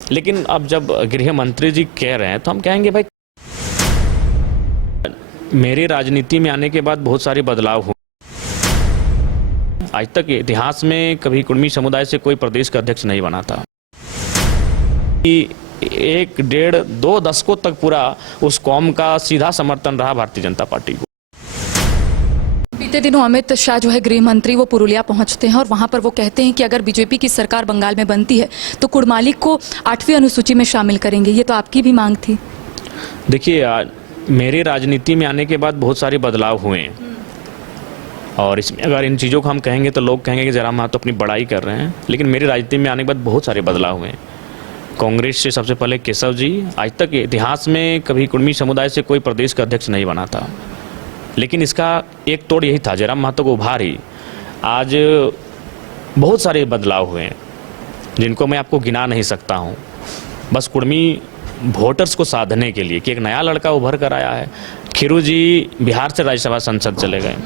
लेकिन अब जब गृह मंत्री जी कह रहे हैं तो हम कहेंगे भाई, मेरे राजनीति में आने के बाद बहुत सारे बदलाव हुए। आज तक इतिहास में कभी कुर्मी समुदाय से कोई प्रदेश का अध्यक्ष नहीं बना था। कि 1, 1.5, 2 दशकों तक पूरा उस कौम का सीधा समर्थन रहा भारतीय जनता पार्टी को। बीते दिनों अमित शाह जो है गृह मंत्री, वो पुरुलिया पहुंचते हैं और वहां पर वो कहते हैं कि अगर बीजेपी की सरकार बंगाल में बनती है तो कुड़माली को 8वीं अनुसूची में शामिल करेंगे। ये तो आपकी भी मांग थी। देखिए, मेरे राजनीति में आने के बाद बहुत सारे बदलाव हुए हैं और इसमें अगर इन चीज़ों को हम कहेंगे तो लोग कहेंगे कि जरा हम तो अपनी बड़ाई कर रहे हैं, लेकिन मेरी राजनीति में आने के बाद बहुत सारे बदलाव हुए हैं। कांग्रेस से सबसे पहले केशव जी, आज तक इतिहास में कभी कुर्मी समुदाय से कोई प्रदेश का अध्यक्ष नहीं बना था, लेकिन इसका एक तोड़ यही था, जयराम महतो को उभार ही आज बहुत सारे बदलाव हुए हैं जिनको मैं आपको गिना नहीं सकता हूँ। बस कुर्मी वोटर्स को साधने के लिए कि एक नया लड़का उभर कर आया है। खीरू जी बिहार से राज्यसभा संसद चले गए।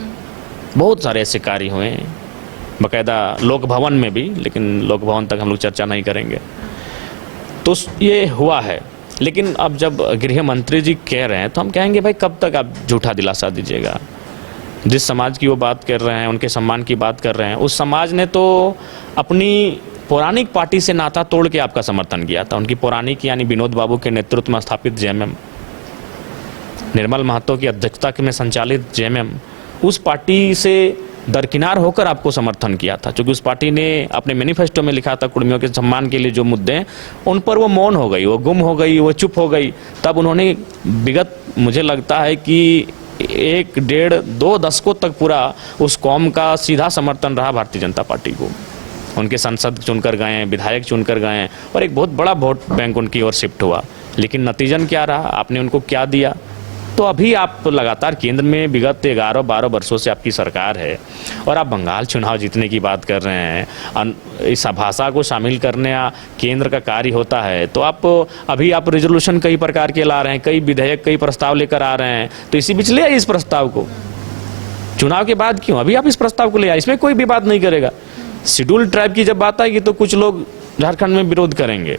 बहुत सारे ऐसे कार्य हुए हैं, बाकायदा लोक भवन में भी, लेकिन लोक भवन तक हम लोग चर्चा नहीं करेंगे। तो ये हुआ है, लेकिन अब जब गृह मंत्री जी कह रहे हैं तो हम कहेंगे भाई, कब तक आप झूठा दिलासा दीजिएगा। जिस समाज की वो बात कर रहे हैं, उनके सम्मान की बात कर रहे हैं, उस समाज ने तो अपनी पौराणिक पार्टी से नाता तोड़ के आपका समर्थन किया था। उनकी पौराणिक यानी विनोद बाबू के नेतृत्व में स्थापित जेएमएम, निर्मल महतो की अध्यक्षता में संचालित जेएमएम, उस पार्टी से दरकिनार होकर आपको समर्थन किया था, क्योंकि उस पार्टी ने अपने मैनिफेस्टो में लिखा था कुर्मियों के सम्मान के लिए जो मुद्दे हैं उन पर वो मौन हो गई, वो गुम हो गई, वो चुप हो गई। तब उन्होंने विगत, मुझे लगता है कि 1, 1.5, 2 दशकों तक पूरा उस कौम का सीधा समर्थन रहा भारतीय जनता पार्टी को। उनके सांसद चुनकर गए, विधायक चुनकर गए और एक बहुत बड़ा वोट बैंक उनकी ओर शिफ्ट हुआ। लेकिन नतीजन क्या रहा, आपने उनको क्या दिया? तो अभी आप लगातार केंद्र में विगत 11-12 वर्षों से आपकी सरकार है और आप बंगाल चुनाव जीतने की बात कर रहे हैं। इस भाषा को शामिल करने केंद्र का कार्य होता है, तो आप रेजोल्यूशन कई प्रकार के ला रहे हैं, कई विधेयक, कई प्रस्ताव लेकर आ रहे हैं, तो इसी बीच ले आइए इस प्रस्ताव को। चुनाव के बाद क्यों, अभी आप इस प्रस्ताव को ले आइए, इसमें कोई भी बात नहीं करेगा। शेड्यूल्ड ट्राइब की जब बात आएगी तो कुछ लोग झारखंड में विरोध करेंगे,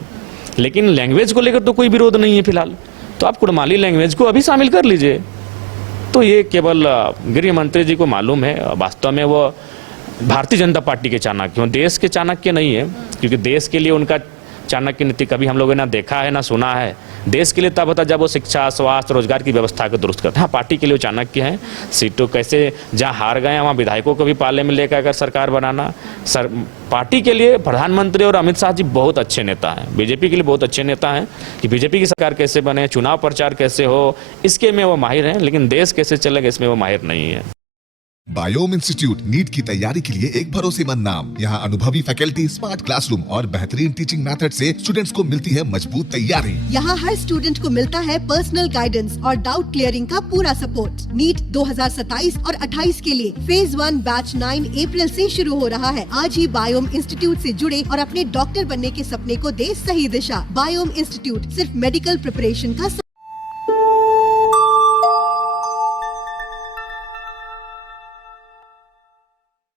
लेकिन लैंग्वेज को लेकर तो कोई विरोध नहीं है फिलहाल। तो आप कुड़माली लैंग्वेज को अभी शामिल कर लीजिए। तो ये केवल गृह मंत्री जी को मालूम है, वास्तव में वो भारतीय जनता पार्टी के चाणक्य हैं, देश के चाणक्य नहीं है, क्योंकि देश के लिए उनका चाणक्य नीति कभी हम लोगों ने ना देखा है ना सुना है। देश के लिए तब होता जब वो शिक्षा, स्वास्थ्य, रोजगार की व्यवस्था को दुरुस्त करते हैं। हाँ, पार्टी के लिए वो चाणक्य हैं। सीटों कैसे जहाँ हार गए वहाँ विधायकों को भी पाले में लेकर अगर सरकार बनाना, पार्टी के लिए प्रधानमंत्री और अमित शाह जी बहुत अच्छे नेता हैं, बीजेपी के लिए बहुत अच्छे नेता हैं कि बीजेपी की सरकार कैसे बने, चुनाव प्रचार कैसे हो, इसके में वो माहिर हैं, लेकिन देश कैसे चलेगा इसमें वो माहिर नहीं है। बायोम इंस्टीट्यूट नीट की तैयारी के लिए एक भरोसेमंद नाम। यहाँ अनुभवी फैकल्टी, स्मार्ट क्लासरूम और बेहतरीन टीचिंग मेथड से स्टूडेंट्स को मिलती है मजबूत तैयारी। यहाँ हर स्टूडेंट को मिलता है पर्सनल गाइडेंस और डाउट क्लियरिंग का पूरा सपोर्ट। नीट 2027 और 28 के लिए फेज 1 बैच 9 अप्रैल से शुरू हो रहा है। आज ही बायोम इंस्टीट्यूट से जुड़े और अपने डॉक्टर बनने के सपने को दे सही दिशा। बायोम इंस्टीट्यूट सिर्फ मेडिकल प्रिपरेशन का